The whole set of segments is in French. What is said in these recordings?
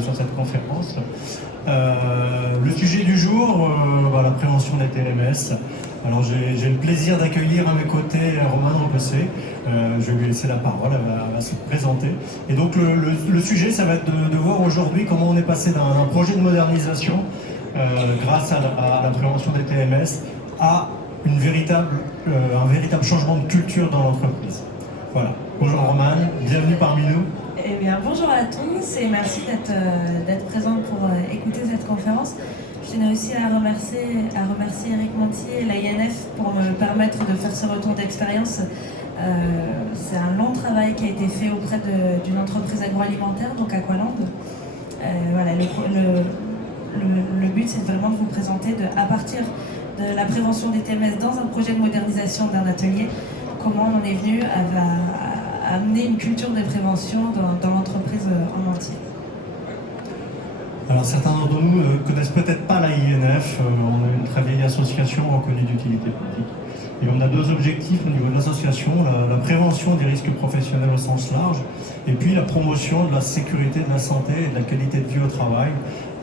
sur cette conférence. Le sujet du jour, la prévention des TMS. Alors j'ai le plaisir d'accueillir à mes côtés Romane Repessé. Je vais lui laisser la parole, elle va se présenter. Et donc le sujet, ça va être de voir aujourd'hui comment on est passé d'un projet de modernisation grâce à la prévention des TMS à un véritable changement de culture dans l'entreprise. Voilà. Bonjour Romane, bienvenue parmi nous. Eh bien, bonjour à tous et merci d'être présente pour écouter cette conférence. Je tenais aussi à remercier Eric Montier et la INF pour me permettre de faire ce retour d'expérience. C'est un long travail qui a été fait auprès d'une entreprise agroalimentaire, donc Aqualand. Voilà, le but, c'est vraiment de vous présenter, à partir de la prévention des TMS dans un projet de modernisation d'un atelier, comment on est venu à amener une culture de prévention dans l'entreprise en entier. Alors certains d'entre nous ne connaissent peut-être pas la INF, on est une très vieille association reconnue d'utilité publique. Et on a deux objectifs au niveau de l'association, la prévention des risques professionnels au sens large, et puis la promotion de la sécurité, de la santé et de la qualité de vie au travail.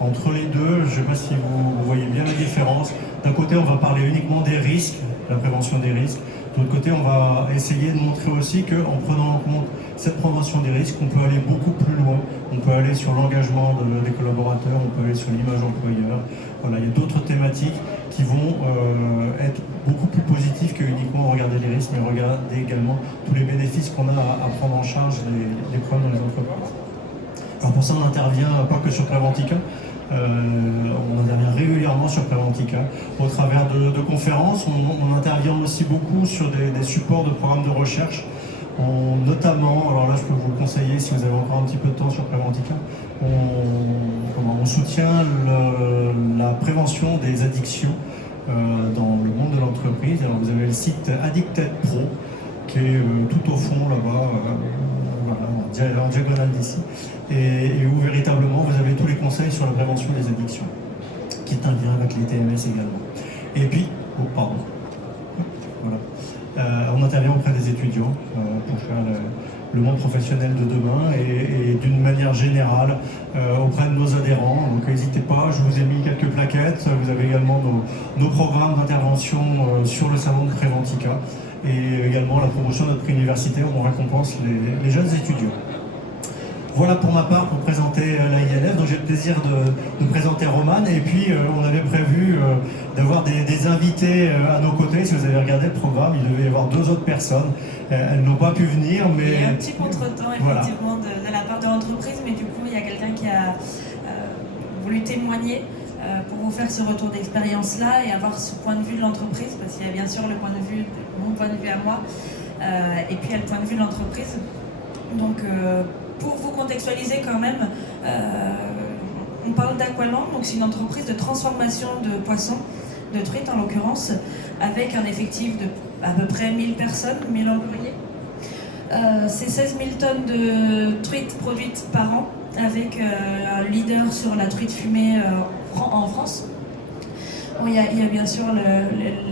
Entre les deux, je ne sais pas si vous voyez bien la différence. D'un côté, on va parler uniquement des risques, la prévention des risques. De l'autre côté, on va essayer de montrer aussi qu'en prenant en compte cette prévention des risques, on peut aller beaucoup plus loin. On peut aller sur l'engagement des collaborateurs, on peut aller sur l'image employeur. Voilà, il y a d'autres thématiques qui vont être beaucoup plus positives que uniquement regarder les risques, mais regarder également tous les bénéfices qu'on a à prendre en charge les problèmes dans les entreprises. Alors pour ça, on n'intervient pas que sur Préventica. On intervient régulièrement sur Préventica au travers de conférences. On intervient aussi beaucoup sur des supports de programmes de recherche. Notamment, alors là je peux vous le conseiller si vous avez encore un petit peu de temps sur Préventica, on soutient la prévention des addictions dans le monde de l'entreprise. Alors vous avez le site Addicted Pro qui est tout au fond là-bas, en diagonale d'ici, et où véritablement vous avez tous les conseils sur la prévention des addictions, qui est un lien avec les TMS également. Et puis, on intervient auprès des étudiants pour faire le monde professionnel de demain et d'une manière générale auprès de nos adhérents. Donc n'hésitez pas, je vous ai mis quelques plaquettes. Vous avez également nos programmes d'intervention sur le salon de Préventica et également la promotion de notre prix universitaire où on récompense les jeunes étudiants. Voilà pour ma part pour présenter la INF. Donc j'ai le plaisir de présenter Romane et puis on avait prévu d'avoir des invités à nos côtés. Si vous avez regardé le programme, il devait y avoir deux autres personnes. Elles n'ont pas pu venir, mais... Il y a un petit contretemps effectivement de la part de l'entreprise, mais du coup il y a quelqu'un qui a voulu témoigner pour vous faire ce retour d'expérience-là et avoir ce point de vue de l'entreprise, parce qu'il y a bien sûr mon point de vue à moi, et puis il y a le point de vue de l'entreprise. Donc pour vous contextualiser quand même, on parle d'Aqualand, donc c'est une entreprise de transformation de poissons, de truites en l'occurrence, avec un effectif de à peu près 1000 personnes, 1000 employés. C'est 16 000 tonnes de truites produites par an, avec un leader sur la truite fumée en France. Bon, il y a bien sûr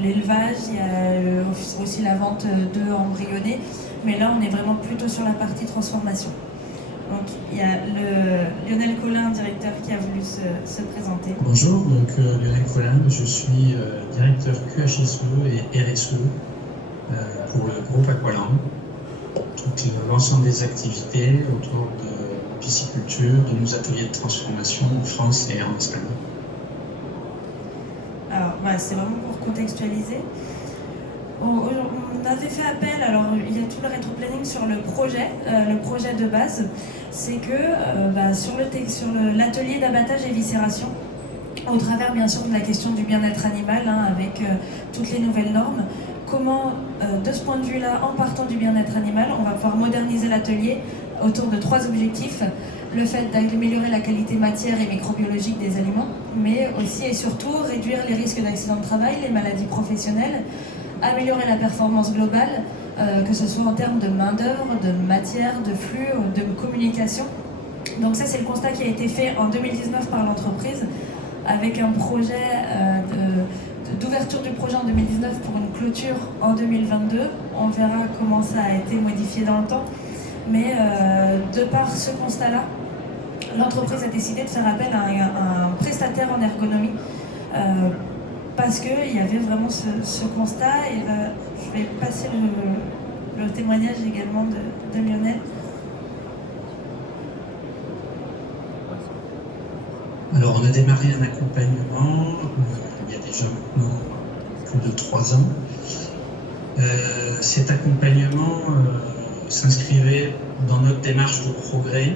l'élevage, il y a aussi la vente d'œufs embryonnés, mais là on est vraiment plutôt sur la partie transformation. Donc il y a Lionel Collin, directeur, qui a voulu se présenter. Bonjour, donc Lionel Collin, je suis directeur QHSE et RSE pour le groupe Aqualand. L'ensemble des activités autour de pisciculture, de nos ateliers de transformation en France et en Espagne. Alors voilà, c'est vraiment pour contextualiser. On avait fait appel, alors il y a tout le rétro-planning sur le projet de base, c'est que sur l'atelier d'abattage et viscération, au travers bien sûr de la question du bien-être animal, avec toutes les nouvelles normes, comment de ce point de vue-là, en partant du bien-être animal, on va pouvoir moderniser l'atelier autour de 3 objectifs. Le fait d'améliorer la qualité matière et microbiologique des aliments, mais aussi et surtout réduire les risques d'accidents de travail, les maladies professionnelles, améliorer la performance globale, que ce soit en termes de main-d'œuvre, de matière, de flux, de communication. Donc ça, c'est le constat qui a été fait en 2019 par l'entreprise, avec un projet d'ouverture du projet en 2019 pour une clôture en 2022. On verra comment ça a été modifié dans le temps. Mais de par ce constat-là, l'entreprise a décidé de faire appel à un prestataire en ergonomie parce qu'il y avait vraiment ce constat. Et je vais passer le témoignage également de Lionel. Alors, on a démarré un accompagnement il y a déjà maintenant plus de 3 ans. Cet accompagnement s'inscrivait dans notre démarche de progrès,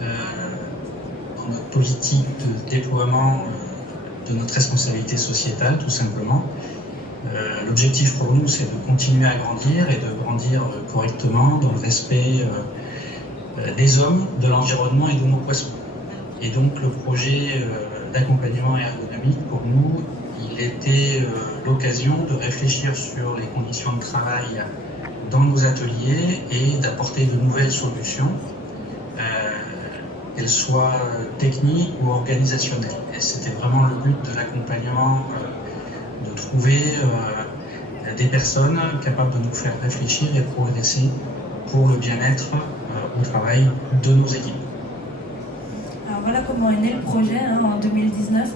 dans notre politique de déploiement de notre responsabilité sociétale, tout simplement. L'objectif pour nous, c'est de continuer à grandir et de grandir correctement dans le respect des hommes, de l'environnement et de nos poissons. Et donc le projet d'accompagnement ergonomique, pour nous, il était l'occasion de réfléchir sur les conditions de travail dans nos ateliers et d'apporter de nouvelles solutions, qu'elles soient techniques ou organisationnelles. Et c'était vraiment le but de l'accompagnement, de trouver des personnes capables de nous faire réfléchir et progresser pour le bien-être au travail de nos équipes. Alors voilà comment est né le projet en 2019.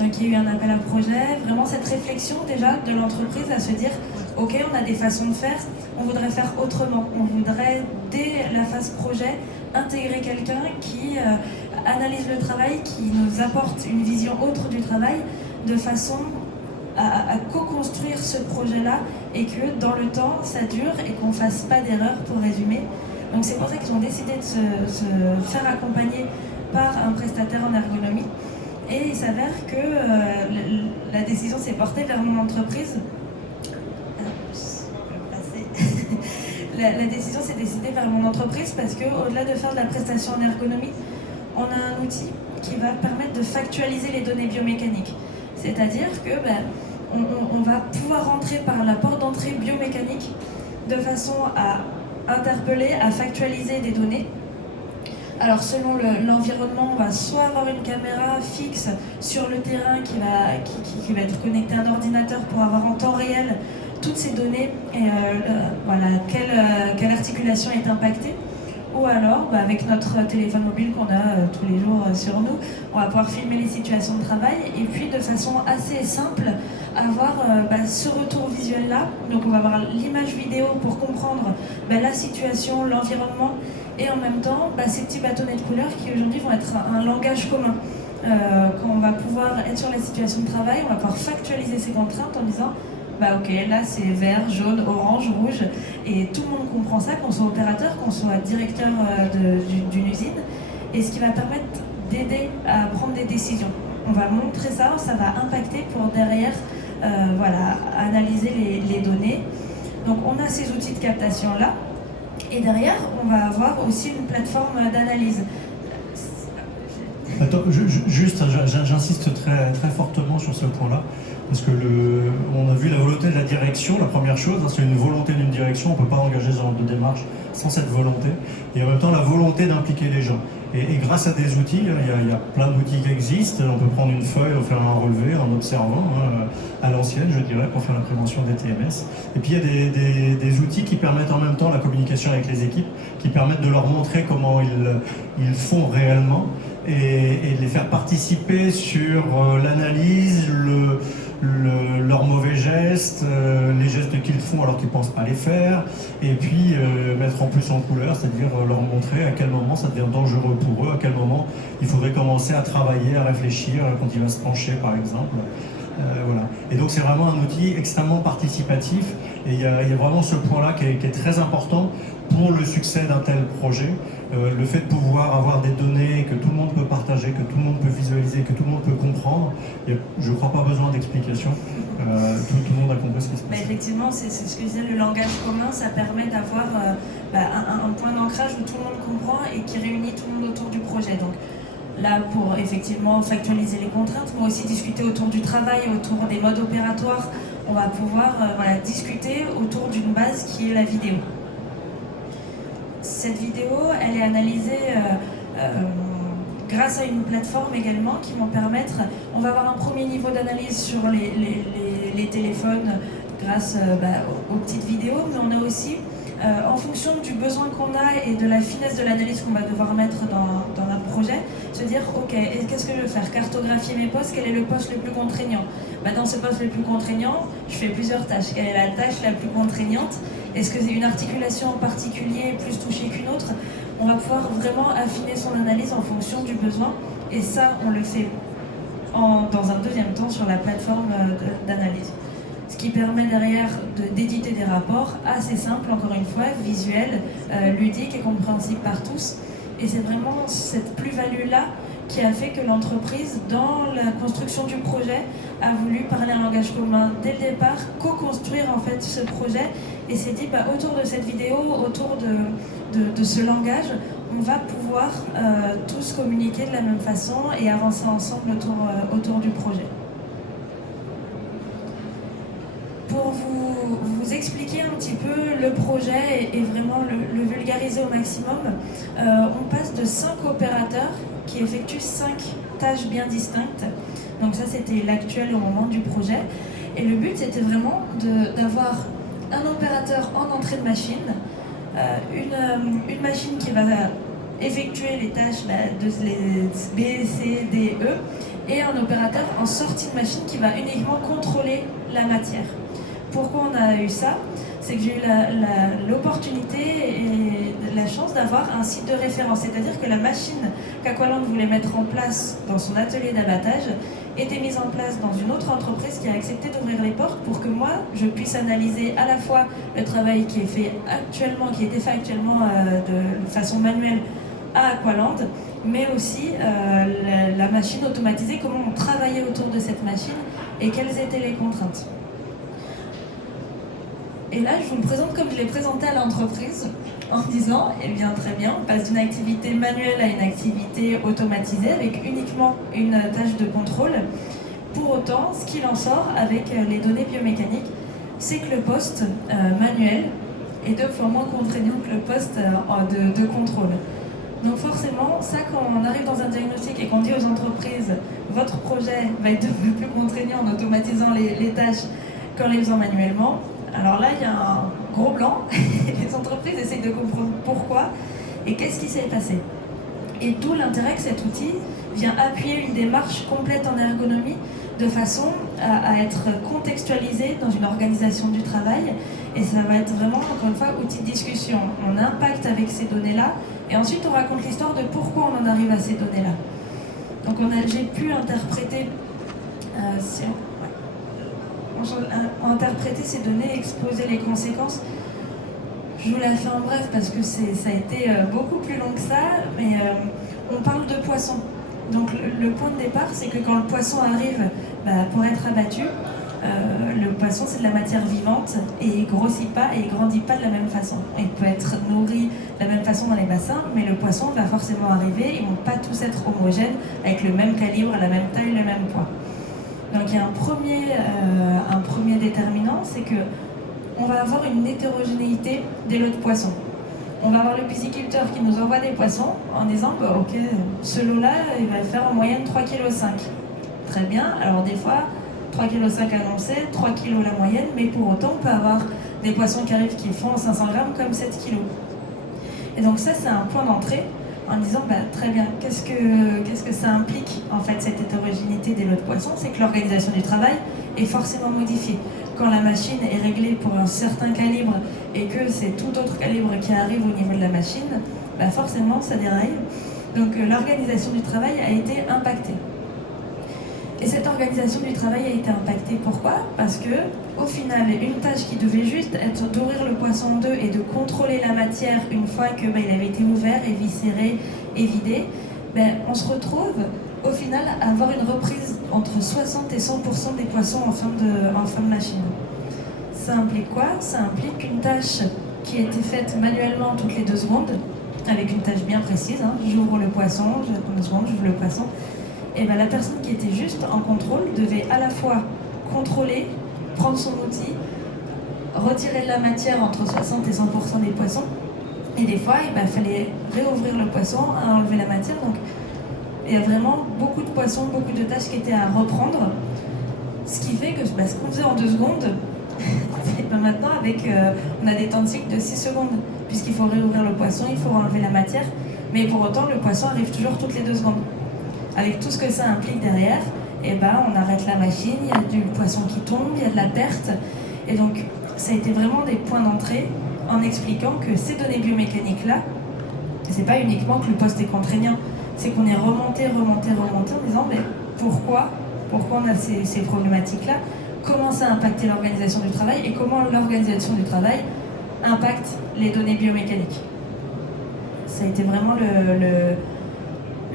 Donc il y a eu un appel à projet, vraiment cette réflexion déjà de l'entreprise à se dire ok, on a des façons de faire, on voudrait faire autrement. On voudrait, dès la phase projet, intégrer quelqu'un qui analyse le travail, qui nous apporte une vision autre du travail, de façon à co-construire ce projet-là et que dans le temps, ça dure et qu'on ne fasse pas d'erreur, pour résumer. Donc c'est pour ça qu'ils ont décidé de se faire accompagner par un prestataire en ergonomie. Et il s'avère que la décision s'est portée vers mon entreprise. La décision s'est décidée vers mon entreprise parce qu'au-delà de faire de la prestation en ergonomie, on a un outil qui va permettre de factualiser les données biomécaniques. C'est-à-dire que on va pouvoir rentrer par la porte d'entrée biomécanique de façon à interpeller, à factualiser des données. Alors selon l'environnement, on va soit avoir une caméra fixe sur le terrain qui va être connectée à un ordinateur pour avoir en temps réel toutes ces données et voilà, quelle articulation est impactée. Ou alors, avec notre téléphone mobile qu'on a tous les jours sur nous, on va pouvoir filmer les situations de travail et puis de façon assez simple avoir ce retour visuel-là. Donc on va avoir l'image vidéo pour comprendre la situation, l'environnement et en même temps ces petits bâtonnets de couleurs qui aujourd'hui vont être un langage commun. Quand on va pouvoir être sur la situation de travail, on va pouvoir factualiser ces contraintes en disant ok, là c'est vert, jaune, orange, rouge, et tout le monde comprend ça, qu'on soit opérateur, qu'on soit directeur d'une usine, et ce qui va permettre d'aider à prendre des décisions. On va montrer ça, ça va impacter pour derrière analyser les données. Donc on a ces outils de captation là, et derrière on va avoir aussi une plateforme d'analyse. Attends, juste, j'insiste très, très fortement sur ce point-là, parce que on a vu la volonté de la direction, la première chose, c'est une volonté d'une direction, on ne peut pas engager ce genre de démarche sans cette volonté, et en même temps la volonté d'impliquer les gens. Et grâce à des outils, il y a plein d'outils qui existent, on peut prendre une feuille, faire un relevé en observant, à l'ancienne je dirais, pour faire la prévention des TMS. Et puis il y a des outils qui permettent en même temps la communication avec les équipes, qui permettent de leur montrer comment ils font réellement, et les faire participer sur l'analyse, leurs mauvais gestes, les gestes qu'ils font alors qu'ils ne pensent pas les faire, et puis mettre en plus en couleur, c'est-à-dire leur montrer à quel moment ça devient dangereux pour eux, à quel moment il faudrait commencer à travailler, à réfléchir quand il va se pencher par exemple. Voilà. Et donc c'est vraiment un outil extrêmement participatif, et il y a vraiment ce point-là qui est très important pour le succès d'un tel projet. Le fait de pouvoir avoir des données que tout le monde peut partager, que tout le monde peut visualiser, que tout le monde peut comprendre, je ne crois pas besoin d'explication. Tout le monde a compris ce qui se passe. Effectivement, c'est ce que je disais, le langage commun, ça permet d'avoir un point d'ancrage où tout le monde comprend et qui réunit tout le monde autour du projet. Donc là, pour effectivement factualiser les contraintes, mais aussi discuter autour du travail, autour des modes opératoires, on va pouvoir discuter autour d'une base qui est la vidéo. Cette vidéo, elle est analysée grâce à une plateforme également qui vont permettre, on va avoir un premier niveau d'analyse sur les téléphones grâce aux petites vidéos, mais on a aussi en fonction du besoin qu'on a et de la finesse de l'analyse qu'on va devoir mettre dans notre projet, se dire ok, qu'est-ce que je veux faire? Cartographier mes postes, quel est le poste le plus contraignant? Dans ce poste le plus contraignant, je fais plusieurs tâches. Quelle est la tâche la plus contraignante? Est-ce que c'est une articulation en particulier plus touchée qu'une autre? On va pouvoir vraiment affiner son analyse en fonction du besoin, et ça on le fait dans un deuxième temps sur la plateforme d'analyse. Ce qui permet derrière d'éditer des rapports assez simples, encore une fois, visuels, ludiques et compréhensibles par tous. Et c'est vraiment cette plus-value-là qui a fait que l'entreprise, dans la construction du projet, a voulu parler un langage commun dès le départ, co-construire en fait ce projet, et s'est dit autour de cette vidéo, autour de ce langage, on va pouvoir tous communiquer de la même façon et avancer ensemble autour du projet. Pour vous expliquer un petit peu le projet et vraiment le vulgariser au maximum, on passe de 5 opérateurs qui effectuent 5 tâches bien distinctes. Donc ça, c'était l'actuel au moment du projet. Et le but, c'était vraiment d'avoir un opérateur en entrée de machine, une machine qui va effectuer les tâches les B, C, D, E, et un opérateur en sortie de machine qui va uniquement contrôler la matière. Pourquoi on a eu ça? C'est que j'ai eu l'opportunité et la chance d'avoir un site de référence, c'est-à-dire que la machine qu'Aqualand voulait mettre en place dans son atelier d'abattage était mise en place dans une autre entreprise qui a accepté d'ouvrir les portes pour que moi, je puisse analyser à la fois le travail qui est fait actuellement, qui a été fait actuellement de façon manuelle à Aqualand, mais aussi la machine automatisée, comment on travaillait autour de cette machine et quelles étaient les contraintes. Et là, je vous le présente comme je l'ai présenté à l'entreprise, en disant, eh bien très bien, on passe d'une activité manuelle à une activité automatisée avec uniquement une tâche de contrôle. Pour autant, ce qu'il en sort avec les données biomécaniques, c'est que le poste manuel est 2 fois moins contraignant que le poste de contrôle. Donc forcément, ça, quand on arrive dans un diagnostic et qu'on dit aux entreprises « votre projet va être 2 fois plus contraignant en automatisant les tâches qu'en les faisant manuellement », alors là, il y a un gros blanc, les entreprises essayent de comprendre pourquoi et qu'est-ce qui s'est passé. Et d'où l'intérêt que cet outil vient appuyer une démarche complète en ergonomie de façon à être contextualisé dans une organisation du travail. Et ça va être vraiment, encore une fois, outil de discussion. On impacte avec ces données-là et ensuite on raconte l'histoire de pourquoi on en arrive à ces données-là. Donc j'ai pu interpréter... interpréter ces données, exposer les conséquences. Je vous la fais en bref parce que ça a été beaucoup plus long que ça, mais on parle de poisson. Donc le point de départ, c'est que quand le poisson arrive pour être abattu, le poisson c'est de la matière vivante et il grossit pas et il grandit pas de la même façon. Il peut être nourri de la même façon dans les bassins, mais le poisson va forcément arriver, ils vont pas tous être homogènes avec le même calibre, la même taille, le même poids. Donc il y a un premier déterminant, c'est que on va avoir une hétérogénéité des lots de poissons. On va avoir le pisciculteur qui nous envoie des poissons en disant ok, ce lot-là, il va faire en moyenne 3,5 kg. Très bien, alors des fois, 3,5 kg annoncé, 3 kg la moyenne, mais pour autant, on peut avoir des poissons qui arrivent qui font 500 grammes comme 7 kg. Et donc ça, c'est un point d'entrée en disant très bien, qu'est-ce que ça implique en fait cette hétérogénéité des lots de poissons? C'est que l'organisation du travail est forcément modifiée. Quand la machine est réglée pour un certain calibre et que c'est tout autre calibre qui arrive au niveau de la machine, forcément ça déraille. Donc l'organisation du travail a été impactée. Et cette organisation du travail a été impactée, pourquoi? Parce que, au final, une tâche qui devait juste être d'ouvrir le poisson en deux et de contrôler la matière une fois qu'il avait été ouvert, éviscéré et vidé, on se retrouve, au final, à avoir une reprise entre 60 et 100% des poissons en fin de machine. Ça implique quoi? Ça implique qu'une tâche qui a été faite manuellement toutes les 2 secondes, avec une tâche bien précise, j'ouvre le poisson, j'attends 2 secondes, j'ouvre le poisson, et la personne qui était juste en contrôle devait à la fois contrôler, prendre son outil, retirer de la matière entre 60 et 100% des poissons, et des fois il fallait réouvrir le poisson, enlever la matière. Donc il y a vraiment beaucoup de poissons, beaucoup de tâches qui étaient à reprendre, ce qui fait que ce qu'on faisait en 2 secondes, ben maintenant, on a des temps de cycle de 6 secondes, puisqu'il faut réouvrir le poisson, il faut enlever la matière, mais pour autant, le poisson arrive toujours toutes les 2 secondes. Avec tout ce que ça implique derrière, et ben, on arrête la machine, il y a du poisson qui tombe, il y a de la perte. Et donc, ça a été vraiment des points d'entrée en expliquant que ces données biomécaniques-là, c'est pas uniquement que le poste est contraignant, c'est qu'on est remonté en disant mais pourquoi on a ces problématiques-là, comment ça a impacté l'organisation du travail et comment l'organisation du travail impacte les données biomécaniques. Ça a été vraiment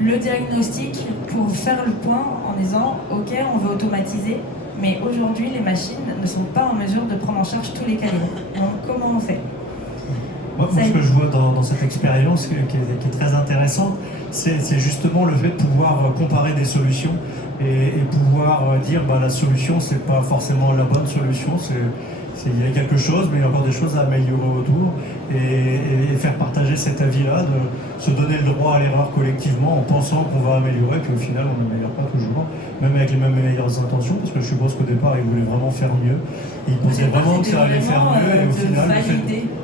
le diagnostic pour faire le point en disant ok, on veut automatiser, mais aujourd'hui les machines ne sont pas en mesure de prendre en charge tous les calibres. Donc comment on fait? Moi, ce que je vois dans cette expérience qui est très intéressante, c'est justement le fait de pouvoir comparer des solutions et pouvoir dire la solution, c'est pas forcément la bonne solution, il y a quelque chose, mais il y a encore des choses à améliorer autour et faire partager cet avis-là, de se donner le droit à l'erreur collectivement en pensant qu'on va améliorer, puis au final on n'améliore pas toujours, même avec les mêmes meilleures intentions, parce que je suppose qu'au départ ils voulaient vraiment faire mieux, ils pensaient vraiment que ça allait faire mieux, et au final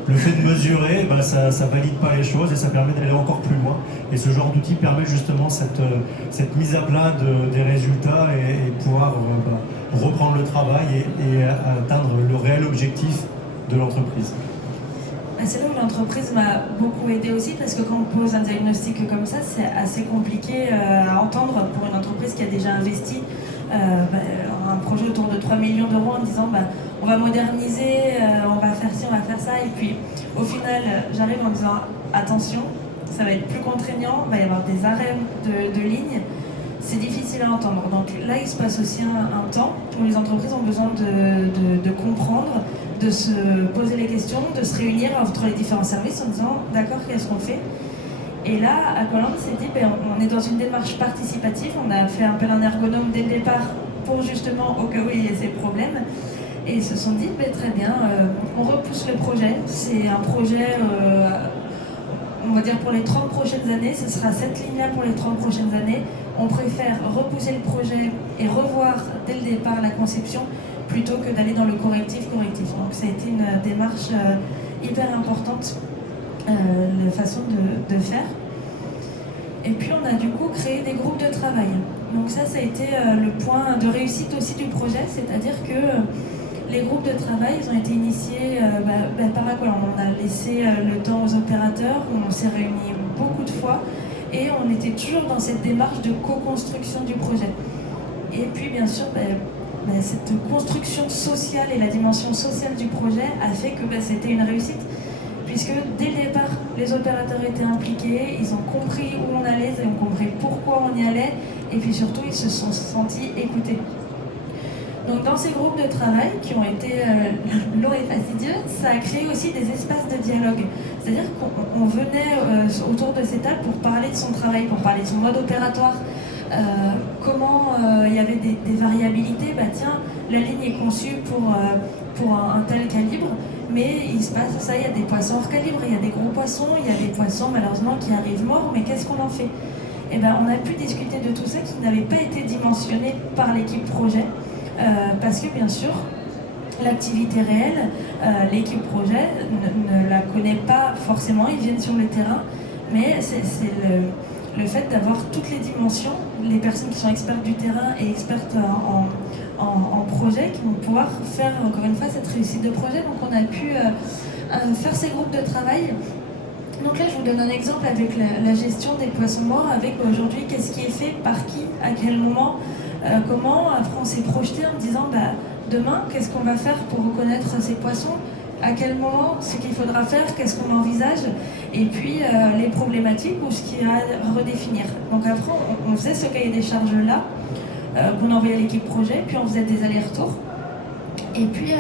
le fait de mesurer, ça valide pas les choses et ça permet d'aller encore plus loin. Et ce genre d'outil permet justement cette mise à plat des résultats et pouvoir reprendre le travail et atteindre le réel objectif de l'entreprise. C'est là où l'entreprise m'a beaucoup aidé aussi, parce que quand on pose un diagnostic comme ça, c'est assez compliqué à entendre pour une entreprise qui a déjà investi un projet autour de 3 millions d'euros en disant on va moderniser, on va faire ci, on va faire ça, et puis au final j'arrive en disant attention, ça va être plus contraignant, il va y avoir des arrêts de lignes, c'est difficile à entendre. Donc là il se passe aussi un temps où les entreprises ont besoin de comprendre, de se poser les questions, de se réunir entre les différents services en disant d'accord, qu'est-ce qu'on fait? Et là, Aqualand s'est dit, on est dans une démarche participative, on a fait appel à un ergonome dès le départ pour justement, au cas où il y ait ces problèmes, et ils se sont dit, très bien, on repousse le projet, c'est un projet, on va dire pour les 30 prochaines années, ce sera cette ligne-là pour les 30 prochaines années, on préfère repousser le projet et revoir dès le départ la conception, plutôt que d'aller dans le correctif. Donc ça a été une démarche hyper importante, la façon de faire. Et puis on a du coup créé des groupes de travail. Donc ça a été le point de réussite aussi du projet, c'est-à-dire que les groupes de travail ils ont été initiés par Aqualand. On a laissé le temps aux opérateurs, on s'est réunis beaucoup de fois et on était toujours dans cette démarche de co-construction du projet. Et puis bien sûr, cette construction sociale et la dimension sociale du projet a fait que c'était une réussite, puisque dès le départ, les opérateurs étaient impliqués, ils ont compris où on allait, ils ont compris pourquoi on y allait, et puis surtout, ils se sont sentis écoutés. Donc dans ces groupes de travail, qui ont été longs et fastidieux, ça a créé aussi des espaces de dialogue. C'est-à-dire qu'on venait autour de cette table pour parler de son travail, pour parler de son mode opératoire, comment il y avait des variabilités, tiens, la ligne est conçue pour un tel calibre, mais il se passe ça, il y a des poissons hors calibre, il y a des gros poissons, il y a des poissons malheureusement qui arrivent morts, mais qu'est-ce qu'on en fait? Et on a pu discuter de tout ça qui n'avait pas été dimensionné par l'équipe projet, parce que bien sûr, l'activité réelle, l'équipe projet ne la connaît pas forcément, ils viennent sur le terrain, mais c'est le fait d'avoir toutes les dimensions, les personnes qui sont expertes du terrain et expertes en projet, qui vont pouvoir faire encore une fois cette réussite de projet. Donc on a pu faire ces groupes de travail. Donc là je vous donne un exemple avec la gestion des poissons morts, avec aujourd'hui qu'est-ce qui est fait, par qui, à quel moment, comment. Après on s'est projeté en disant demain qu'est-ce qu'on va faire pour reconnaître ces poissons, à quel moment, ce qu'il faudra faire, qu'est-ce qu'on envisage, et puis les problématiques ou ce qu'il y a à redéfinir. Donc après, on faisait ce cahier des charges-là, qu'on envoyait à l'équipe projet, puis on faisait des allers-retours. Et puis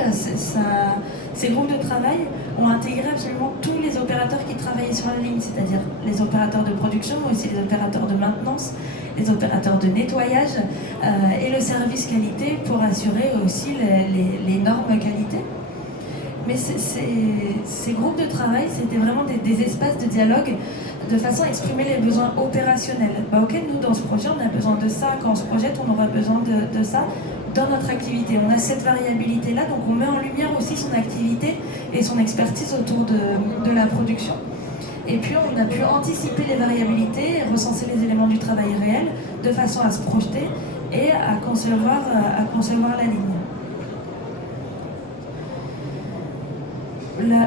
ces groupes de travail ont intégré absolument tous les opérateurs qui travaillaient sur la ligne, c'est-à-dire les opérateurs de production, mais aussi les opérateurs de maintenance, les opérateurs de nettoyage et le service qualité pour assurer aussi les normes qualité. Mais ces groupes de travail, c'était vraiment des espaces de dialogue de façon à exprimer les besoins opérationnels. Ok, nous, dans ce projet, on a besoin de ça. Quand on se projette, on aura besoin de ça. dans notre activité. On a cette variabilité-là, donc on met en lumière aussi son activité et son expertise autour de la production. Et puis on a pu anticiper les variabilités, recenser les éléments du travail réel, de façon à se projeter et à concevoir la ligne.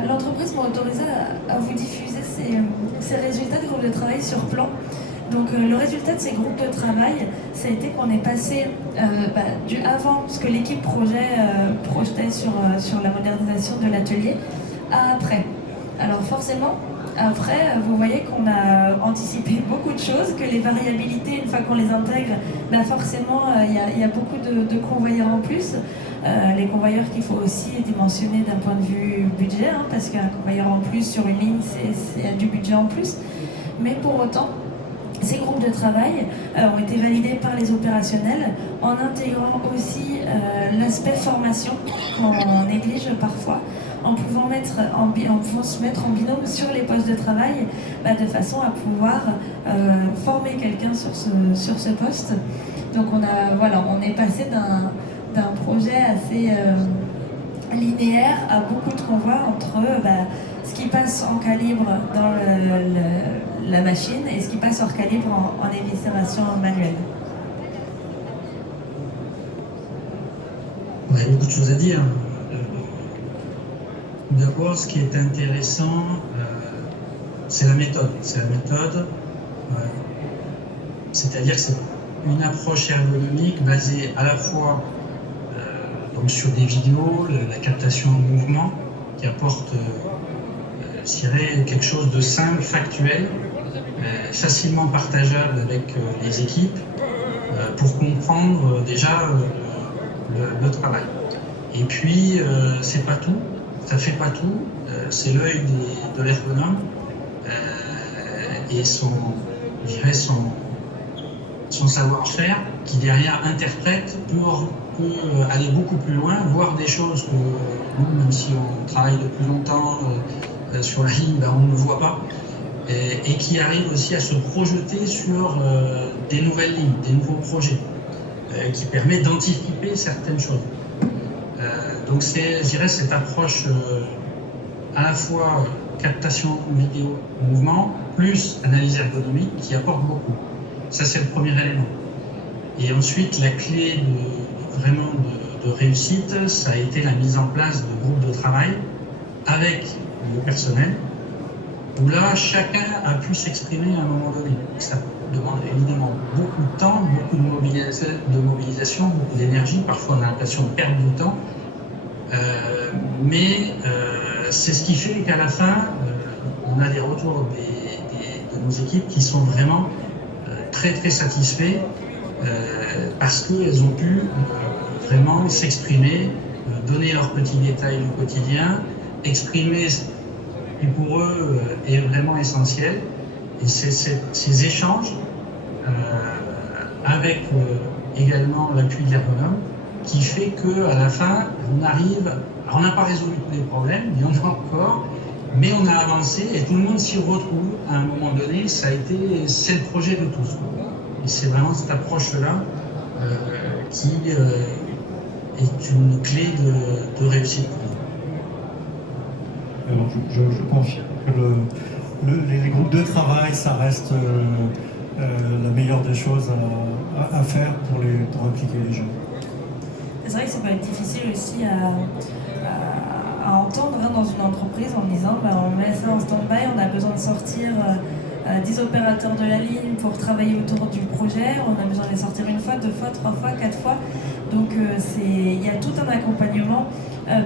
L'entreprise m'a autorisé à vous diffuser ces résultats de groupe de travail sur plan. Donc le résultat de ces groupes de travail, ça a été qu'on est passé du avant, ce que l'équipe projetait sur la modernisation de l'atelier, à après. Alors forcément, après, vous voyez qu'on a anticipé beaucoup de choses, que les variabilités, une fois qu'on les intègre, forcément, il y a beaucoup de convoyeurs en plus. Les convoyeurs qu'il faut aussi dimensionner d'un point de vue budget, parce qu'un convoyeur en plus sur une ligne, c'est du budget en plus. Mais pour autant, ces groupes de travail ont été validés par les opérationnels en intégrant aussi l'aspect formation qu'on néglige parfois, en pouvant se mettre en binôme sur les postes de travail de façon à pouvoir former quelqu'un sur ce poste. Donc on est passé d'un projet assez linéaire à beaucoup de convois entre ce qui passe en calibre dans la machine et ce qui passe hors calibre en éviscération manuelle. Il y a beaucoup de choses à dire. D'abord, ce qui est intéressant, c'est la méthode. C'est-à-dire que c'est une approche ergonomique basée à la fois donc sur des vidéos, la captation de mouvement, qui apporte quelque chose de simple, factuel, facilement partageable avec les équipes pour comprendre déjà le travail. Et puis, c'est pas tout. Ça fait pas tout, c'est l'œil de l'ergonome et son savoir-faire qui derrière interprète peut aller beaucoup plus loin, voir des choses que nous, même si on travaille depuis longtemps sur la ligne, on ne voit pas, et qui arrive aussi à se projeter sur des nouvelles lignes, des nouveaux projets, qui permet d'anticiper certaines choses. Donc je dirais cette approche à la fois captation vidéo mouvement plus analyse ergonomique qui apporte beaucoup. Ça c'est le premier élément. Et ensuite la clé de réussite, ça a été la mise en place de groupes de travail avec le personnel où là chacun a pu s'exprimer à un moment donné. Ça demande évidemment beaucoup de temps, beaucoup de mobilisation, beaucoup d'énergie, parfois on a l'impression de perdre du temps. Mais c'est ce qui fait qu'à la fin, on a des retours de nos équipes qui sont vraiment très très satisfaits parce qu'elles ont pu vraiment s'exprimer, donner leurs petits détails du quotidien, exprimer ce qui pour eux est vraiment essentiel. Et c'est ces échanges avec également l'appui de l'ergonome qui fait qu'à la fin, on arrive, alors on n'a pas résolu tous les problèmes, il y en a encore, mais on a avancé et tout le monde s'y retrouve à un moment donné, c'est le projet de tous. Et c'est vraiment cette approche-là qui est une clé de réussite pour nous. Alors, je confirme que les groupes de travail, ça reste la meilleure des choses à faire pour impliquer les gens. C'est vrai que ça peut être difficile aussi à entendre dans une entreprise en disant on met ça en stand-by, on a besoin de sortir 10 opérateurs de la ligne pour travailler autour du projet, on a besoin de les sortir une fois, 2 fois, 3 fois, 4 fois. Donc il y a tout un accompagnement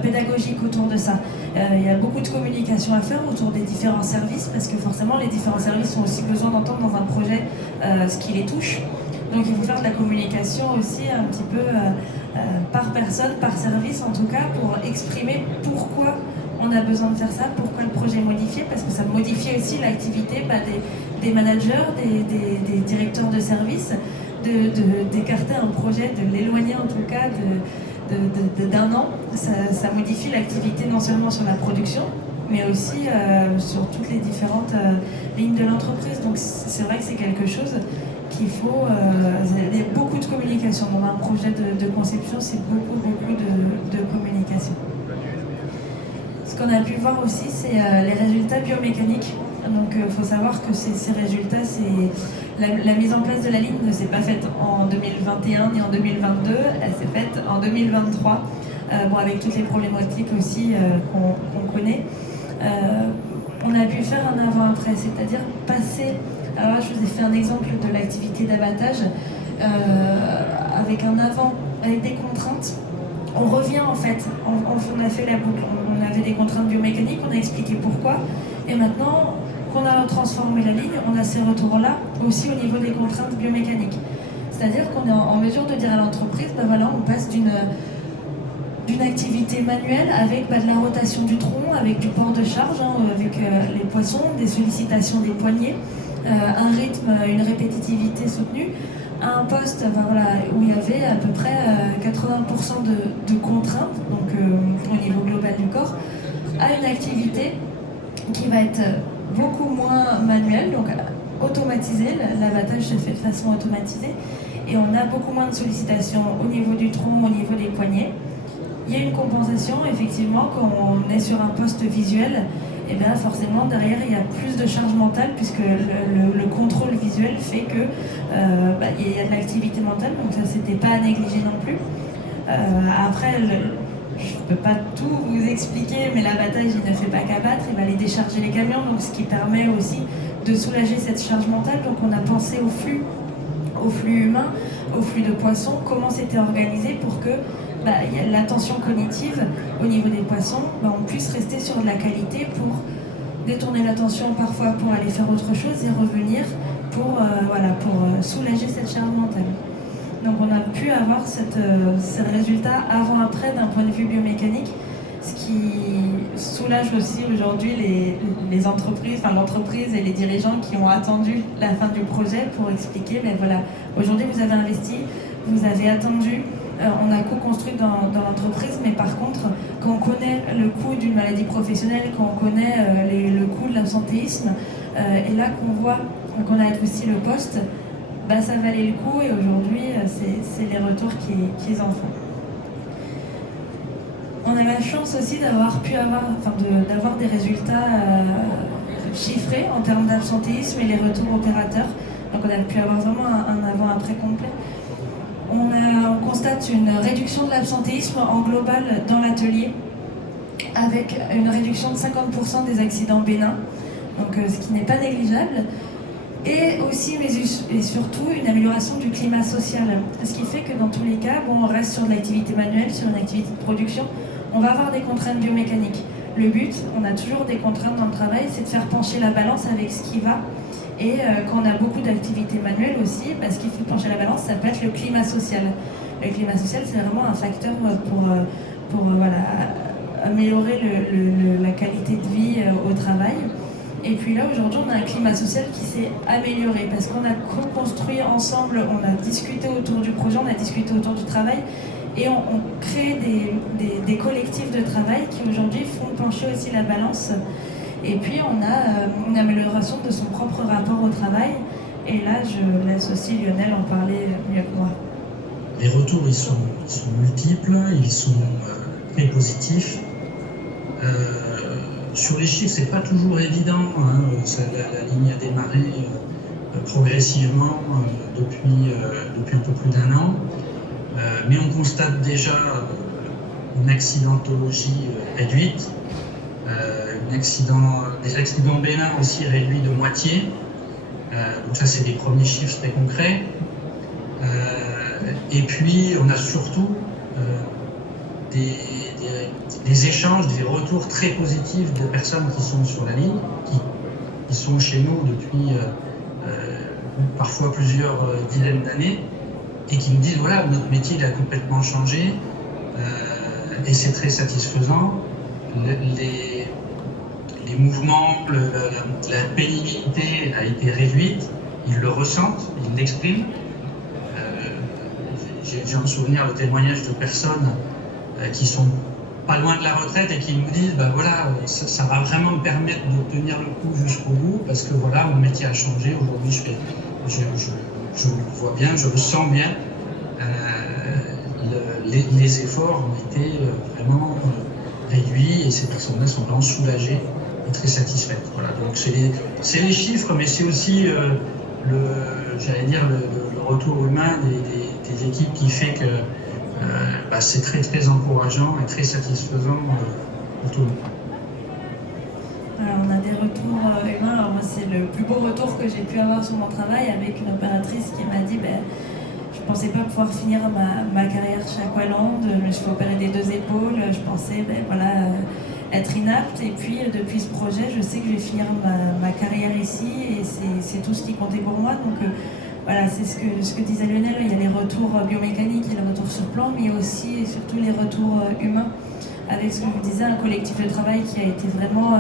pédagogique autour de ça. Il y a beaucoup de communication à faire autour des différents services parce que forcément les différents services ont aussi besoin d'entendre dans un projet ce qui les touche. Donc il faut faire de la communication aussi un petit peu par personne, par service en tout cas, pour exprimer pourquoi on a besoin de faire ça, pourquoi le projet est modifié, parce que ça modifie aussi l'activité des managers, des directeurs de service, d'écarter un projet, de l'éloigner en tout cas d'un an. Ça modifie l'activité non seulement sur la production, mais aussi sur toutes les différentes lignes de l'entreprise. Donc c'est vrai que c'est quelque chose qu'il faut... il y a beaucoup de communication. Dans un projet de conception, c'est beaucoup de communication. Ce qu'on a pu voir aussi, c'est les résultats biomécaniques. Donc il faut savoir que ces résultats, la mise en place de la ligne ne s'est pas faite en 2021 ni en 2022, elle s'est faite en 2023, avec toutes les problématiques aussi qu'on connaît. On a pu faire un avant-après, c'est-à-dire passer... Alors là, je vous ai fait un exemple de l'activité d'abattage, avec un avant, avec des contraintes. On revient en fait, on a fait la boucle, on avait des contraintes biomécaniques, on a expliqué pourquoi, et maintenant qu'on a transformé la ligne, on a ces retours-là aussi au niveau des contraintes biomécaniques. C'est-à-dire qu'on est en mesure de dire à l'entreprise, voilà, on passe d'une activité manuelle avec de la rotation du tronc, avec du port de charge, avec les poissons, des sollicitations des poignets, un rythme, une répétitivité soutenue, à un poste où il y avait à peu près 80% de contraintes, donc au niveau global du corps, à une activité qui va être beaucoup moins manuelle, donc automatisée, l'abattage se fait de façon automatisée, et on a beaucoup moins de sollicitations au niveau du tronc, au niveau des poignets. Il y a une compensation, effectivement, quand on est sur un poste visuel, et bien forcément derrière il y a plus de charge mentale puisque le contrôle visuel fait que il y a de l'activité mentale, donc ça c'était pas à négliger non plus. Après, je ne peux pas tout vous expliquer, mais l'abattage il ne fait pas qu'abattre, il va aller décharger les camions, donc ce qui permet aussi de soulager cette charge mentale. Donc on a pensé au flux humain, au flux de poissons, comment c'était organisé pour que l'attention cognitive au niveau des poissons, on puisse rester sur de la qualité pour détourner l'attention parfois pour aller faire autre chose et revenir pour soulager cette charge mentale. Donc on a pu avoir ces résultats avant-après d'un point de vue biomécanique, ce qui soulage aussi aujourd'hui les entreprises, l'entreprise et les dirigeants qui ont attendu la fin du projet pour expliquer, aujourd'hui vous avez investi, vous avez attendu, on a co-construit dans l'entreprise, mais par contre, quand on connaît le coût d'une maladie professionnelle, quand on connaît le coût de l'absentéisme, et là qu'on voit qu'on a aussi le poste, ça valait le coup, et aujourd'hui, c'est les retours qu'ils en font. On a la chance aussi d'avoir des résultats chiffrés en termes d'absentéisme et les retours opérateurs. Donc on a pu avoir vraiment un avant-après complet. On constate une réduction de l'absentéisme en global dans l'atelier, avec une réduction de 50% des accidents bénins, donc ce qui n'est pas négligeable, et aussi, mais et surtout, une amélioration du climat social. Ce qui fait que dans tous les cas, on reste sur de l'activité manuelle, sur une activité de production, on va avoir des contraintes biomécaniques. Le but, on a toujours des contraintes dans le travail, c'est de faire pencher la balance avec ce qui va. Et quand on a beaucoup d'activités manuelles aussi, ce qu'il faut pencher la balance, ça peut être le climat social. Le climat social, c'est vraiment un facteur pour améliorer la qualité de vie au travail. Et puis là, aujourd'hui, on a un climat social qui s'est amélioré parce qu'on a co-construit ensemble, on a discuté autour du projet, on a discuté autour du travail, et on crée des collectifs de travail qui aujourd'hui font pencher aussi la balance. Et puis on a une amélioration de son propre rapport au travail. Et là, je laisse aussi Lionel en parler mieux que moi. Les retours, ils sont multiples, ils sont très positifs. Sur les chiffres, c'est pas toujours évident. La ligne a démarré progressivement depuis un peu plus d'1 an. Mais on constate déjà une accidentologie réduite. Les accidents bénins aussi réduits de moitié. Donc ça, c'est des premiers chiffres très concrets. Et puis, on a surtout des échanges, des retours très positifs de personnes qui sont sur la ligne, qui sont chez nous depuis parfois plusieurs dizaines d'années, et qui nous disent, voilà, notre métier il a complètement changé, et c'est très satisfaisant. Les mouvements, la pénibilité a été réduite, ils le ressentent, ils l'expriment. J'ai en souvenir le témoignage de personnes qui sont pas loin de la retraite et qui nous disent ça va vraiment me permettre de tenir le coup jusqu'au bout parce que voilà, mon métier a changé. Aujourd'hui, je le vois bien, je le sens bien. Les efforts ont été vraiment réduits et ces personnes-là sont vraiment soulagées et très satisfaites. Voilà, donc c'est les chiffres, mais c'est aussi le retour humain des équipes qui fait que c'est très très encourageant et très satisfaisant pour tout le monde. Alors, on a des retours humains. Alors moi, c'est le plus beau retour que j'ai pu avoir sur mon travail avec une opératrice qui m'a dit je pensais pas pouvoir finir ma carrière chez Aqualand, je me suis fait opérer des 2 épaules, je pensais être inapte, et puis depuis ce projet, je sais que je vais finir ma carrière ici, et c'est tout ce qui comptait pour moi. Donc voilà, c'est ce que disait Lionel, il y a les retours biomécaniques, il y a les retours sur plan, mais il y a aussi et surtout les retours humains, avec ce que je vous disais, un collectif de travail qui a été vraiment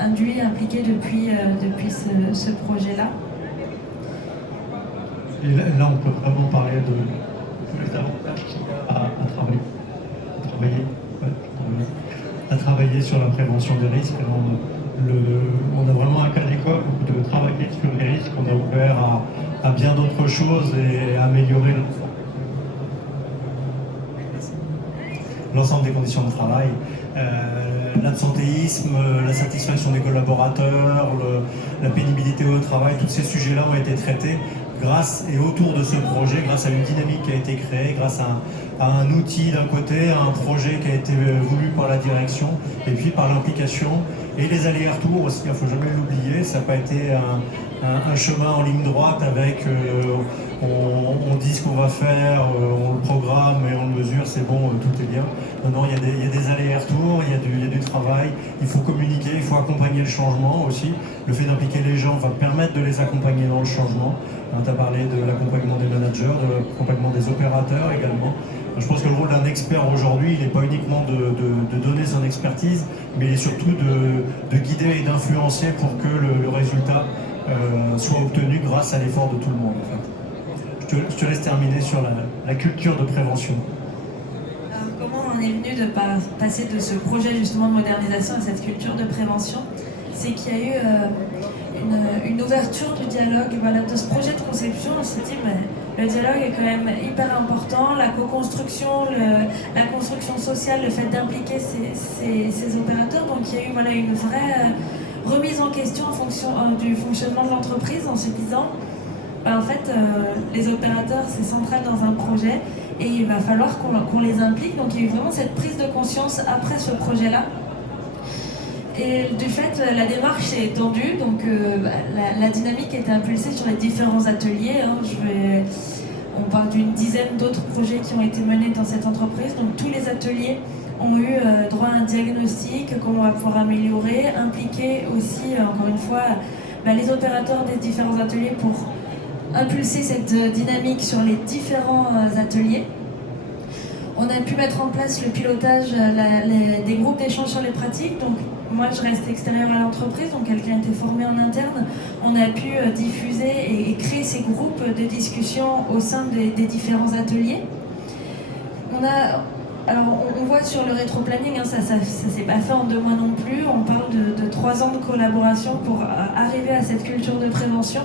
induit, impliqué depuis ce projet-là. Et là, on peut vraiment parler de tous les avantages qu'il y a à travailler sur la prévention des risques. On a vraiment un cas d'école de travailler sur les risques. On a ouvert à bien d'autres choses et à améliorer l'ensemble des conditions de travail. L'absentéisme, la satisfaction des collaborateurs, la pénibilité au travail, tous ces sujets-là ont été traités grâce et autour de ce projet, grâce à une dynamique qui a été créée, grâce à un outil d'un côté, à un projet qui a été voulu par la direction, et puis par l'implication et les allers-retours aussi, il ne faut jamais l'oublier. Ça n'a pas été un chemin en ligne droite avec on dit ce qu'on va faire, on le programme et on le mesure, c'est bon, tout est bien. Non, il y a des allers-retours, il y a du travail, il faut communiquer, il faut accompagner le changement aussi. Le fait d'impliquer les gens va permettre de les accompagner dans le changement. Tu as parlé de l'accompagnement des managers, de l'accompagnement des opérateurs également. Je pense que le rôle d'un expert aujourd'hui, il n'est pas uniquement de donner son expertise, mais il est surtout de guider et d'influencer pour que le résultat soit obtenu grâce à l'effort de tout le monde. En fait. Je te laisse terminer sur la culture de prévention. Alors, comment on est venu de passer de ce projet justement de modernisation à cette culture de prévention? C'est qu'il y a eu une ouverture du dialogue. Voilà, de ce projet de conception, on s'est dit le dialogue est quand même hyper important, la co-construction, la construction sociale, le fait d'impliquer ces opérateurs. Donc il y a eu une vraie remise en question en fonction du fonctionnement de l'entreprise, en se disant en fait les opérateurs c'est central dans un projet et il va falloir qu'on les implique. Donc il y a eu vraiment cette prise de conscience après ce projet-là. Et du fait, la démarche s'est étendue, donc la dynamique était impulsée sur les différents ateliers. On parle d'une dizaine d'autres projets qui ont été menés dans cette entreprise. Donc tous les ateliers ont eu droit à un diagnostic, comment on va pouvoir améliorer, impliquer aussi, encore une fois, les opérateurs des différents ateliers pour impulser cette dynamique sur les différents ateliers. On a pu mettre en place le pilotage des groupes d'échange sur les pratiques. Donc, moi, je reste extérieure à l'entreprise, donc quelqu'un a été formé en interne. On a pu diffuser et créer ces groupes de discussion au sein des différents ateliers. On voit sur le rétro-planning, ça s'est pas fait en 2 mois non plus. On parle de 3 ans de collaboration pour arriver à cette culture de prévention.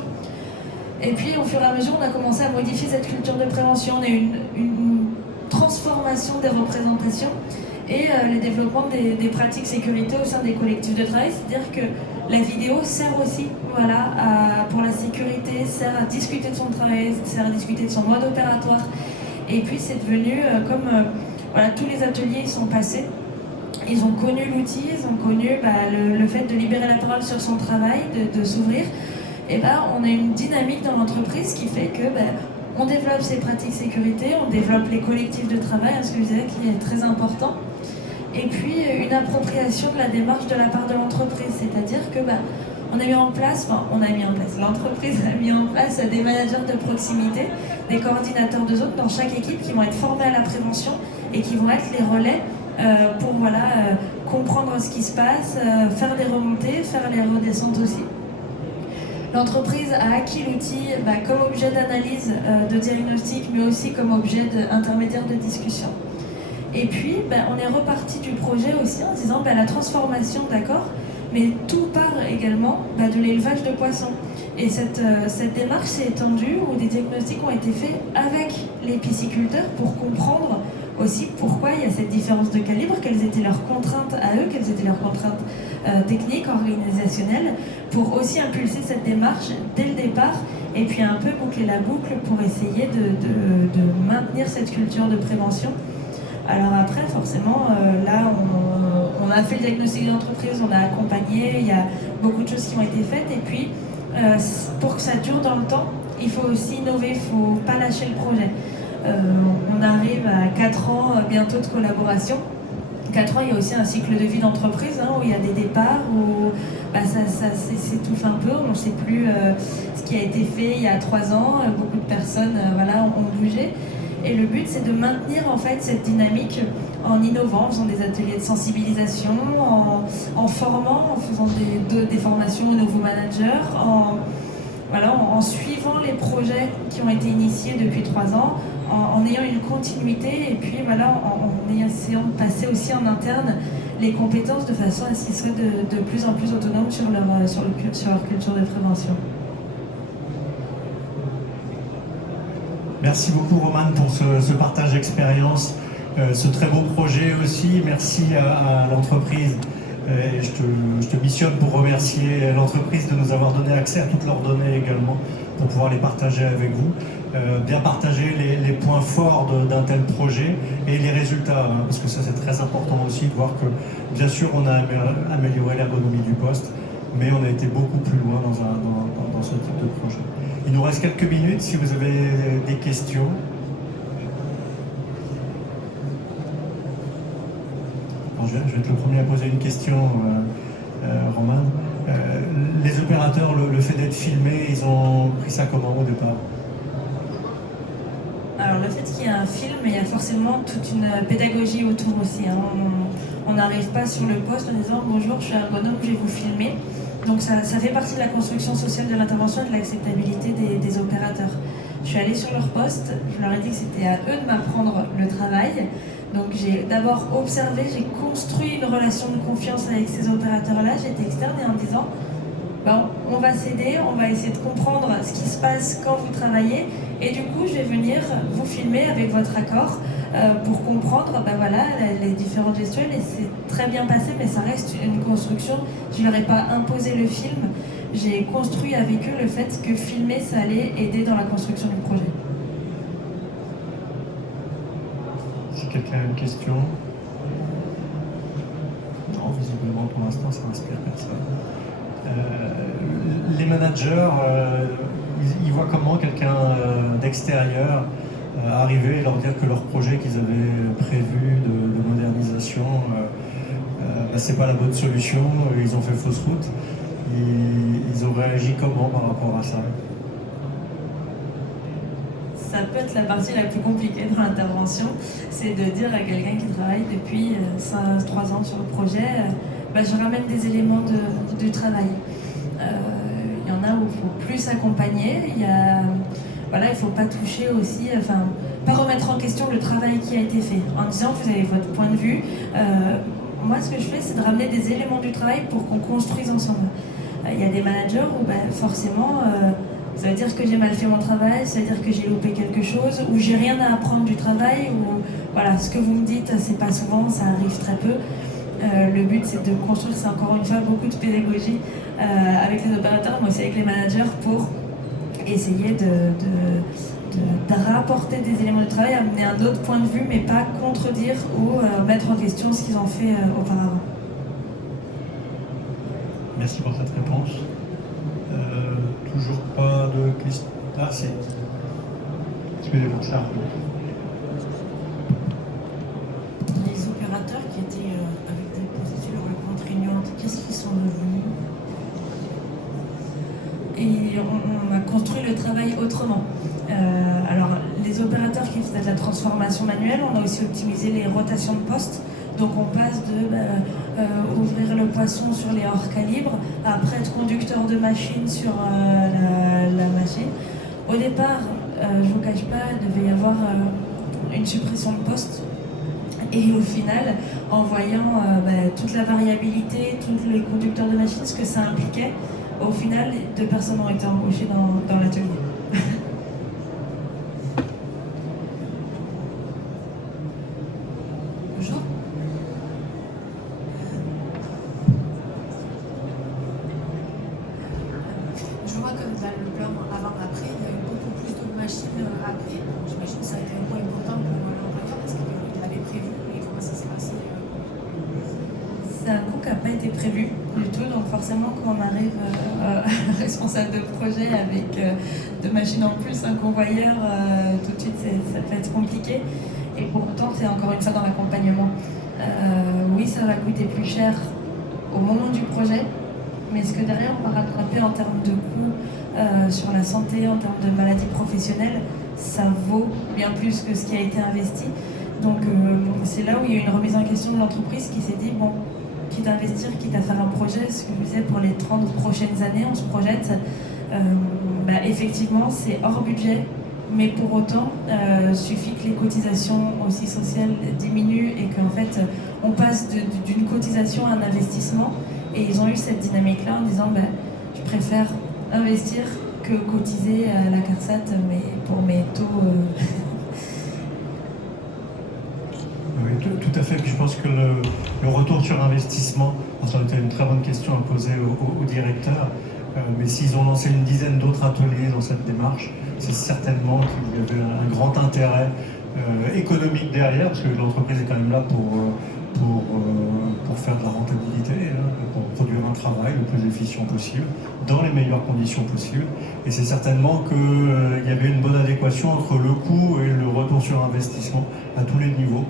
Et puis, au fur et à mesure, on a commencé à modifier cette culture de prévention. On a eu une transformation des représentations et le développement des pratiques sécurité au sein des collectifs de travail. C'est-à-dire que la vidéo sert aussi pour la sécurité, sert à discuter de son travail, sert à discuter de son mode opératoire. Et puis c'est devenu tous les ateliers sont passés. Ils ont connu l'outil, ils ont connu le fait de libérer la parole sur son travail, de s'ouvrir. Et on a une dynamique dans l'entreprise qui fait que on développe ces pratiques sécurité, on développe les collectifs de travail, ce que je disais qui est très important. Et puis une appropriation de la démarche de la part de l'entreprise, c'est-à-dire que l'entreprise a mis en place des managers de proximité, des coordinateurs de zone dans chaque équipe qui vont être formés à la prévention et qui vont être les relais pour comprendre ce qui se passe, faire des remontées, faire les redescentes aussi. L'entreprise a acquis l'outil comme objet d'analyse, de diagnostic, mais aussi comme objet intermédiaire de discussion. Et puis, on est reparti du projet aussi en disant la transformation, d'accord, mais tout part également de l'élevage de poissons. Et cette démarche s'est étendue où des diagnostics ont été faits avec les pisciculteurs pour comprendre aussi pourquoi il y a cette différence de calibre, quelles étaient leurs contraintes à eux, quelles étaient leurs contraintes techniques, organisationnelles, pour aussi impulser cette démarche dès le départ et puis un peu boucler la boucle pour essayer de maintenir cette culture de prévention. Alors après, forcément, là, on a fait le diagnostic d'entreprise, on a accompagné, il y a beaucoup de choses qui ont été faites et puis pour que ça dure dans le temps, il faut aussi innover, il ne faut pas lâcher le projet. On arrive à 4 ans bientôt de collaboration. 4 ans, il y a aussi un cycle de vie d'entreprise où il y a des départs, où ça s'étouffe un peu, on ne sait plus ce qui a été fait il y a 3 ans, beaucoup de personnes ont bougé. Et le but, c'est de maintenir en fait cette dynamique en innovant, en faisant des ateliers de sensibilisation, en formant, en faisant des formations aux nouveaux managers, en suivant les projets qui ont été initiés depuis 3 ans, en ayant une continuité et puis en essayant de passer aussi en interne les compétences de façon à ce qu'ils soient de plus en plus autonomes sur leur culture de prévention. Merci beaucoup Romane pour ce partage d'expérience, ce très beau projet aussi. Merci à l'entreprise. Et je te missionne pour remercier l'entreprise de nous avoir donné accès à toutes leurs données également pour pouvoir les partager avec vous. Bien partager les points forts d'un tel projet et les résultats, parce que ça c'est très important aussi de voir que bien sûr on a amélioré l'ergonomie du poste, mais on a été beaucoup plus loin dans ce type de projet. Il nous reste quelques minutes si vous avez des questions. Alors, je vais être le premier à poser une question, Romane. Les opérateurs, le fait d'être filmés, ils ont pris ça comment au départ? Alors le fait qu'il y ait un film, il y a forcément toute une pédagogie autour aussi. On n'arrive pas sur le poste en disant « Bonjour, je suis ergonome, je vais vous filmer ». Donc ça fait partie de la construction sociale de l'intervention et de l'acceptabilité des opérateurs. Je suis allée sur leur poste, je leur ai dit que c'était à eux de m'apprendre le travail. Donc j'ai d'abord observé, j'ai construit une relation de confiance avec ces opérateurs-là, j'étais externe et en me disant on va s'aider, on va essayer de comprendre ce qui se passe quand vous travaillez et du coup je vais venir vous filmer avec votre accord pour comprendre les différentes gestuelles et c'est très bien passé mais ça reste une construction. Je ne leur ai pas imposé le film, j'ai construit avec eux le fait que filmer ça allait aider dans la construction du projet. Si quelqu'un a une question? Non, visiblement pour l'instant ça n'inspire personne. Les managers, ils voient comment quelqu'un d'extérieur arriver et leur dire que leur projet qu'ils avaient prévu de modernisation, c'est pas la bonne solution, ils ont fait fausse route. Ils ont réagi comment par rapport à ça? Ça peut être la partie la plus compliquée dans l'intervention, c'est de dire à quelqu'un qui travaille depuis 3 ans sur le projet, je ramène des éléments du travail. Il y en a où il faut plus accompagner, il ne faut pas toucher aussi, pas remettre en question le travail qui a été fait, en disant vous avez votre point de vue. Moi ce que je fais c'est de ramener des éléments du travail pour qu'on construise ensemble. Il y a des managers où forcément ça veut dire que j'ai mal fait mon travail, ça veut dire que j'ai loupé quelque chose, ou j'ai rien à apprendre du travail, ou ce que vous me dites, c'est pas souvent, ça arrive très peu. Le but c'est de construire, c'est encore une fois beaucoup de pédagogie avec les opérateurs, mais aussi avec les managers pour essayer de rapporter des éléments de travail, amener un autre point de vue, mais pas contredire ou mettre en question ce qu'ils ont fait auparavant. Merci pour cette réponse. Toujours pas de questions. Ah, si. Excusez-moi, ça. Les opérateurs qui étaient avec des postures contraignantes, qu'est-ce qu'ils sont devenus? Et on a construit le travail autrement. Alors, les opérateurs qui faisaient de la transformation manuelle, on a aussi optimisé les rotations de postes. Donc on passe de ouvrir le poisson sur les hors calibres, après être conducteur de machine sur la machine. Au départ, je ne vous cache pas, il devait y avoir une suppression de poste. Et au final, en voyant toute la variabilité, tous les conducteurs de machine, ce que ça impliquait, au final, 2 personnes ont été embauchées dans l'atelier. Bonjour. Je vois comme dans le plan avant-après, il y a eu beaucoup plus de machines après. J'imagine que ça a été un point important pour l'employeur. Est-ce qu'il avait prévu et comment ça s'est passé? C'est un coût qui n'a pas été prévu du tout, donc forcément quand on arrive responsable de projet avec 2 machines en plus, un convoyeur, tout de suite ça peut être compliqué. Et pour autant c'est encore une fois dans l'accompagnement. Oui, ça va coûter plus cher au moment du projet, mais ce que derrière on va rattraper en termes de coûts sur la santé, en termes de maladies professionnelles, ça vaut bien plus que ce qui a été investi. Donc c'est là où il y a eu une remise en question de l'entreprise qui s'est dit, bon, quitte à investir, quitte à faire un projet, ce que je disais pour les 30 prochaines années, on se projette, effectivement c'est hors budget, mais pour autant, suffit que les cotisations aussi sociales diminuent et qu'en fait on passe d'une cotisation à un investissement, et ils ont eu cette dynamique-là en disant je préfère investir que cotiser à la CARSAT mais pour mes taux. Oui, tout à fait. Puis je pense que le retour sur investissement, ça a été une très bonne question à poser au directeur. Mais s'ils ont lancé une dizaine d'autres ateliers dans cette démarche, c'est certainement qu'il y avait un grand intérêt économique derrière, parce que l'entreprise est quand même là pour faire de la rentabilité, pour produire un travail le plus efficient possible, dans les meilleures conditions possibles. Et c'est certainement qu'il y avait une bonne adéquation entre le coût et le retour sur investissement à tous les niveaux.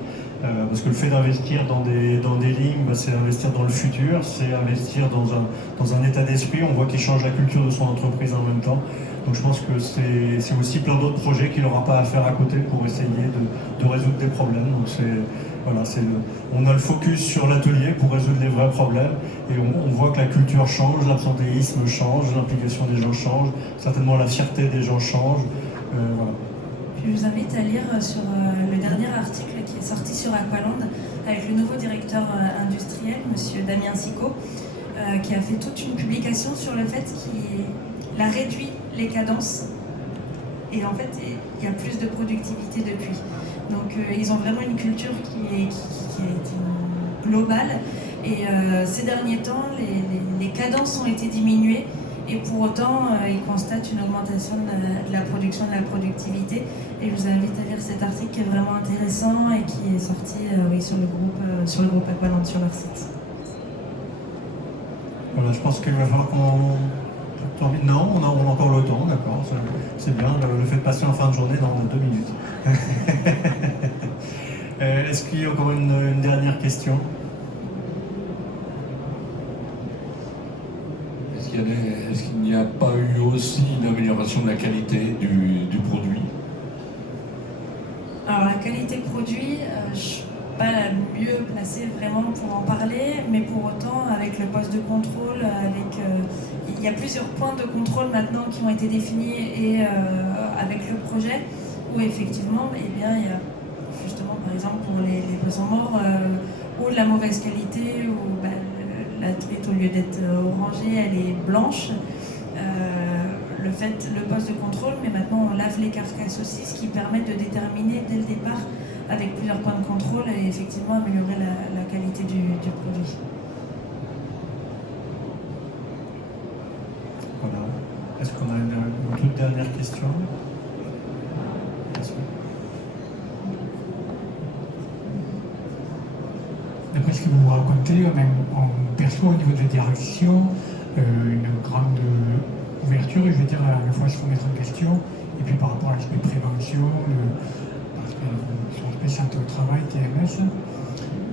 Parce que le fait d'investir dans des lignes, c'est investir dans le futur, c'est investir dans un état d'esprit. On voit qu'il change la culture de son entreprise en même temps. Donc je pense que c'est aussi plein d'autres projets qu'il n'aura pas à faire à côté pour essayer de résoudre des problèmes. Donc on a le focus sur l'atelier pour résoudre les vrais problèmes, et on voit que la culture change, l'absentéisme change, l'implication des gens change, certainement la fierté des gens change. Voilà. Je vous invite à lire sur le dernier article qui est sorti sur Aqualand avec le nouveau directeur industriel, monsieur Damien Sicot, qui a fait toute une publication sur le fait qu'il a réduit les cadences, et en fait il y a plus de productivité depuis. Donc ils ont vraiment une culture qui est globale, et ces derniers temps les cadences ont été diminuées, et pour autant ils constatent une augmentation de la production, de la productivité. Et je vous invite à lire cet article qui est vraiment intéressant et qui est sorti sur le groupe Aqualand sur leur site. Voilà, je pense qu'il va falloir qu'on... Non, on a encore le temps, d'accord, c'est bien, le fait de passer en fin de journée dans 2 minutes. Est-ce qu'il y a encore une dernière question? Est-ce qu'il n'y a pas eu aussi une amélioration de la qualité du produit? Alors la qualité produit, je ne suis pas la mieux placée vraiment pour en parler, mais pour autant avec le poste de contrôle, il y a plusieurs points de contrôle maintenant qui ont été définis, et avec le projet où effectivement il y a justement par exemple pour les poissons morts ou de la mauvaise qualité, où la truite au lieu d'être orangée elle est blanche. Le poste de contrôle, mais maintenant on lave les carcasses aussi, ce qui permet de déterminer dès le départ avec plusieurs points de contrôle et effectivement améliorer la qualité du produit. Voilà. Est-ce qu'on a une toute dernière question? D'après ce que vous racontez, on perçoit au niveau de la direction une grande ouverture, et je veux dire à la fois se remettre en question, et puis par rapport à l'aspect prévention, l'aspect santé au travail, TMS.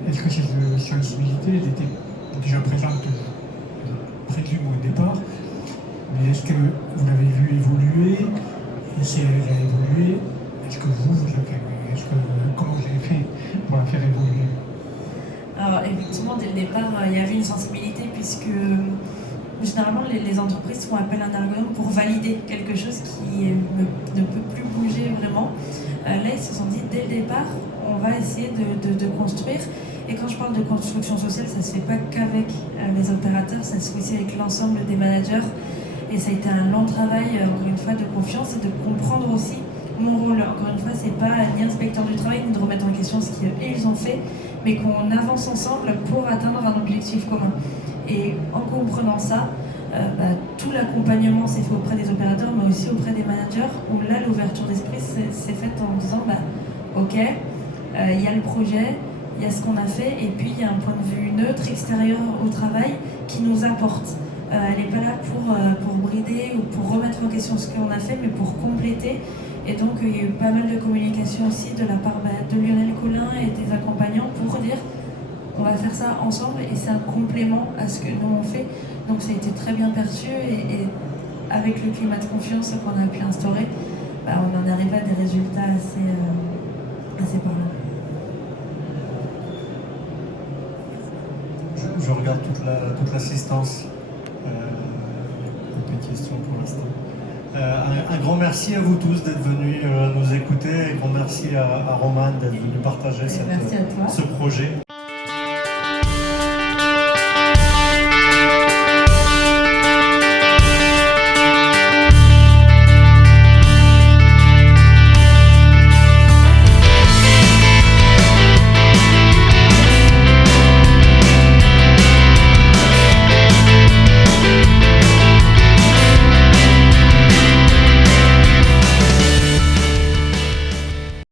Est-ce que ces sensibilités étaient déjà présentes, je présume, au départ, mais est-ce que vous l'avez vu évoluer? Et si elle a évolué, est-ce que comment vous avez fait pour la faire évoluer? Alors effectivement, dès le départ, il y avait une sensibilité, puisque généralement les entreprises font appel à un ergonome pour valider quelque chose qui ne peut plus bouger vraiment. Là, ils se sont dit dès le départ, on va essayer de construire, Et quand je parle de construction sociale, ça ne se fait pas qu'avec les opérateurs, ça se fait aussi avec l'ensemble des managers. Et ça a été un long travail, encore une fois, de confiance et de comprendre aussi mon rôle. Encore une fois, c'est pas ni inspecteur du travail, ni de remettre en question ce qu'ils ont fait, mais qu'on avance ensemble pour atteindre un objectif commun. Et en comprenant ça, tout l'accompagnement s'est fait auprès des opérateurs, mais aussi auprès des managers, où là, l'ouverture d'esprit s'est faite en disant, ok, il y a le projet, il y a ce qu'on a fait, et puis il y a un point de vue neutre, extérieur au travail, qui nous apporte. Elle n'est pas là pour brider ou pour remettre en question ce qu'on a fait, mais pour compléter. Et donc, il y a eu pas mal de communication aussi de la part de Lionel Collin et des accompagnants pour dire on va faire ça ensemble et c'est un complément à ce que nous on fait. Donc, ça a été très bien perçu et avec le climat de confiance qu'on a pu instaurer, on en arrive à des résultats assez parlants. Je regarde toute l'assistance. Aucune question pour l'instant. Un grand merci à vous tous d'être venus nous écouter. Un grand merci à Romane d'être venu partager ce projet.